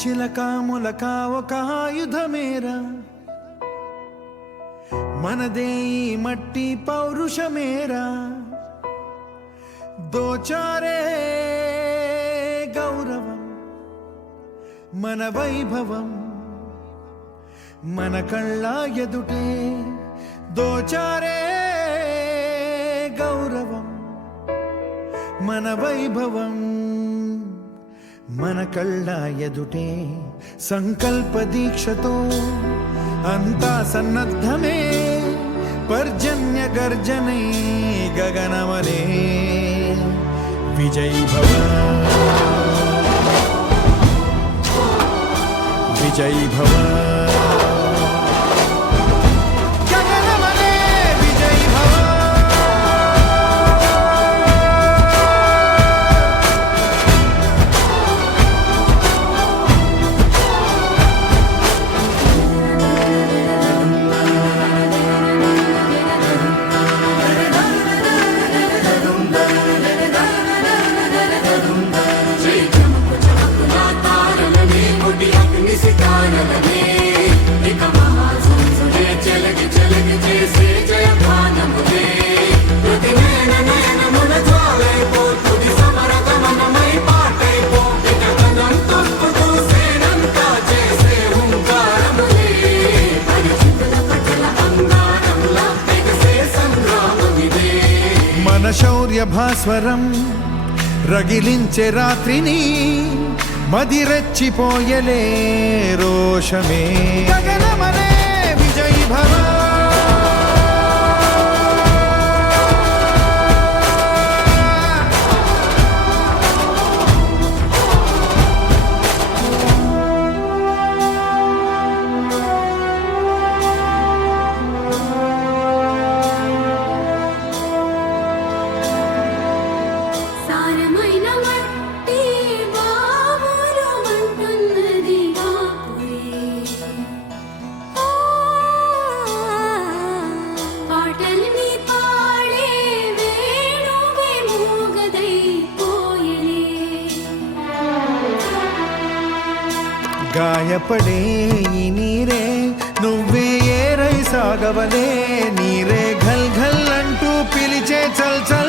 చిలకా ములకా ఒక ఆయుధమేరా, మనదే ఈ మట్టి పౌరుషమేరా. దోచారే గౌరవం మన వైభవం, మన కళ్ళ ఎదుటే దోచారే గౌరవం మన వైభవం, మన కళ్ళ ఎదుటే. సంకల్ప దీక్షతో అంతా సన్నద్ధమే, పర్జన్య గర్జనే గగనమనే. విజయ్ భవ విజయ్ భవ శౌర్య భాస్వరం రగిలించే రాత్రిని, మదిరెచ్చిపోయలే రోషమే గగనమనే. విజయ్ భవ గాయపడే ఈ నీరే నువ్వే ఏరై సాగవలే, నీరే ఘల్ ఘల్ అంటూ పిలిచే చల్ చల్